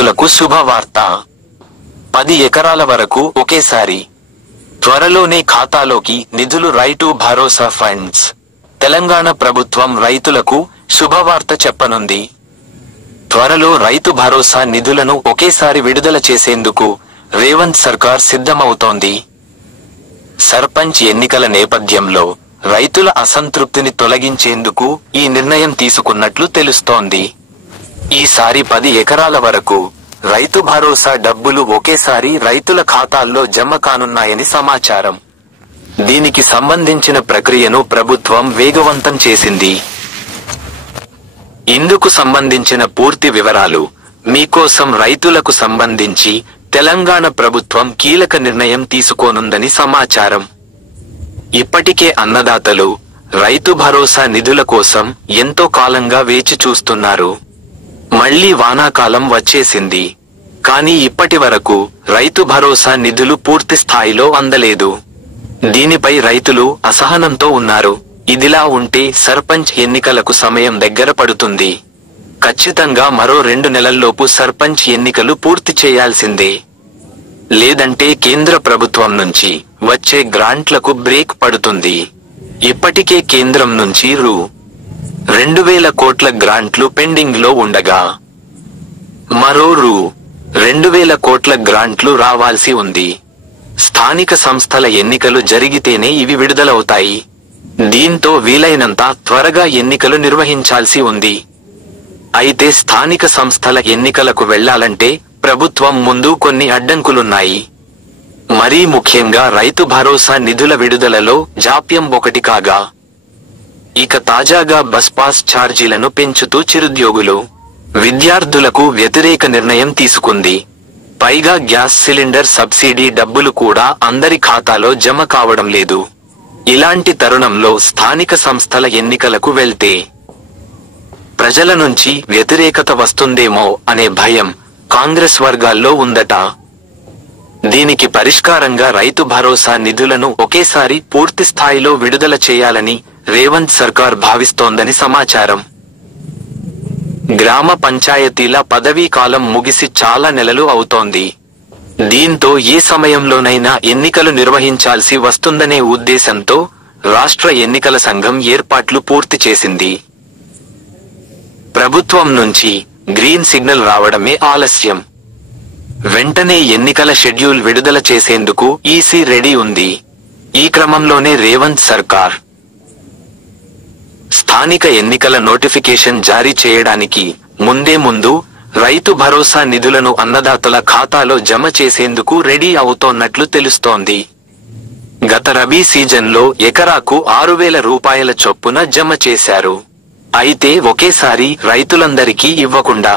రైతులకు శుభవార్త. 10 ఎకరాల వరకు ఒకేసారి త్వరలోనే ఖాతాలోకి నిధులు. రైతు భరోసా ఫండ్స్. తెలంగాణ ప్రభుత్వం రైతులకు శుభవార్త చెప్పనుంది. త్వరలో రైతు భరోసా నిధులను ఒకేసారి విడుదల చేసేందుకు రేవంత్ సర్కార్ సిద్ధమవుతోంది. సర్పంచ్ ఎన్నికల నేపథ్యంలో రైతుల అసంతృప్తిని తొలగించేందుకు ఈ నిర్ణయం తీసుకున్నట్లు తెలుస్తోంది. ఈసారి 10 ఎకరాల వరకు రైతు భరోసా డబ్బులు ఒకేసారి రైతుల ఖాతాల్లో జమ కానున్నాయని సమాచారం. దీనికి సంబంధించిన ప్రక్రియను ప్రభుత్వం వేగవంతం చేసింది. ఇందుకు సంబంధించిన పూర్తి వివరాలు మీకోసం. రైతులకు సంబంధించి తెలంగాణ ప్రభుత్వం కీలక నిర్ణయం తీసుకోనుందని సమాచారం. ఇప్పటికే అన్నదాతలు రైతు భరోసా నిధుల కోసం ఎంతో కాలంగా వేచి చూస్తున్నారు. మళ్లీ వానాకాలం వచ్చేసింది. కానీ ఇప్పటి వరకు రైతు భరోసా నిధులు పూర్తి స్థాయిలో అందలేదు. దీనిపై రైతులు అసహనంతో ఉన్నారు. ఇదిలా ఉంటే సర్పంచ్ ఎన్నికలకు సమయం దగ్గర పడుతుంది. ఖచ్చితంగా మరో 2 నెలల్లోపు సర్పంచ్ ఎన్నికలు పూర్తి చేయాల్సిందే. లేదంటే కేంద్ర ప్రభుత్వం నుంచి వచ్చే గ్రాంట్లకు బ్రేక్ పడుతుంది. ఇప్పటికే కేంద్రం నుంచి రూ. 2,000 కోట్ల గ్రాంట్లు పెండింగ్ లో ఉండగా మరో రూ. 2,000 కోట్ల గ్రాంట్లు రావాల్సి ఉంది. స్థానిక సంస్థల ఎన్నికలు జరిగితేనే ఇవి విడుదలవుతాయి. దీంతో వీలైనంత త్వరగా ఎన్నికలు నిర్వహించాల్సి ఉంది. అయితే స్థానిక సంస్థల ఎన్నికలకు వెళ్లాలంటే ప్రభుత్వం ముందు కొన్ని అడ్డంకులున్నాయి. మరీ ముఖ్యంగా రైతు భరోసా నిధుల విడుదలలో జాప్యం ఒకటి కాగా, ఇక తాజాగా బస్ పాస్ ఛార్జీలను పెంచుతూ చిరుద్యోగులు, విద్యార్థులకు వ్యతిరేక నిర్ణయం తీసుకుంది. పైగా గ్యాస్ సిలిండర్ సబ్సిడీ డబ్బులు కూడా అందరి ఖాతాలో జమ కావడం లేదు. ఇలాంటి తరుణంలో స్థానిక సంస్థల ఎన్నికలకు వెళ్తే ప్రజల నుంచి వ్యతిరేకత వస్తుందేమో అనే భయం కాంగ్రెస్ వర్గాల్లో ఉందట. దీనికి పరిష్కారంగా రైతు భరోసా నిధులను ఒకేసారి పూర్తి స్థాయిలో విడుదల చేయాలని రేవంత్ సర్కార్ భావిస్తోందని సమాచారం. గ్రామ పంచాయతీల పదవీ కాలం ముగిసి చాలా నెలలు అవుతోంది. దీంతో ఏ సమయంలోనైనా ఎన్నికలు నిర్వహించాల్సి వస్తుందనే ఉద్దేశంతో రాష్ట్ర ఎన్నికల సంఘం ఏర్పాట్లు పూర్తి చేసింది. ప్రభుత్వం నుంచి గ్రీన్ సిగ్నల్ రావడమే ఆలస్యం. వెంటనే ఎన్నికల షెడ్యూల్ విడుదల చేసేందుకు ఈసీ రెడీ ఉంది. ఈ క్రమంలోనే రేవంత్ సర్కార్ స్థానిక ఎన్నికల నోటిఫికేషన్ జారీ చేయడానికి ముందు రైతు భరోసా నిధులను అన్నదాతల ఖాతాలో జమ చేసేందుకు రెడీ అవుతోన్నట్లు తెలుస్తోంది. గత రబీ సీజన్లో ఎకరాకు 6,000 రూపాయల చొప్పున జమ చేశారు. అయితే ఒకేసారి రైతులందరికీ ఇవ్వకుండా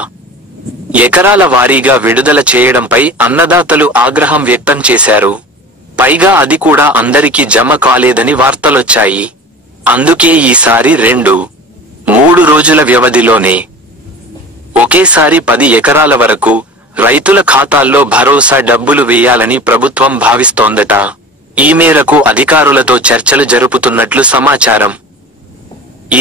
ఎకరాల వారీగా విడుదల చేయడంపై అన్నదాతలు ఆగ్రహం వ్యక్తం చేశారు. పైగా అది కూడా అందరికీ జమ కాలేదని వార్తలొచ్చాయి. అందుకే ఈసారి 2-3 రోజుల వ్యవధిలోనే ఒకేసారి 10 ఎకరాల వరకు రైతుల ఖాతాల్లో భరోసా డబ్బులు వేయాలని ప్రభుత్వం భావిస్తోందట. ఈ మేరకు అధికారులతో చర్చలు జరుపుతున్నట్లు సమాచారం.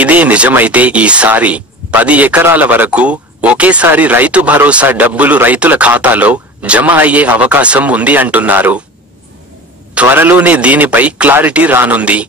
ఇదే నిజమైతే ఈసారి 10 ఎకరాల వరకు ఒకేసారి రైతు భరోసా డబ్బులు రైతుల ఖాతాలో జమ అయ్యే అవకాశం ఉంది అంటున్నారు. త్వరలోనే దీనిపై క్లారిటీ రానుంది.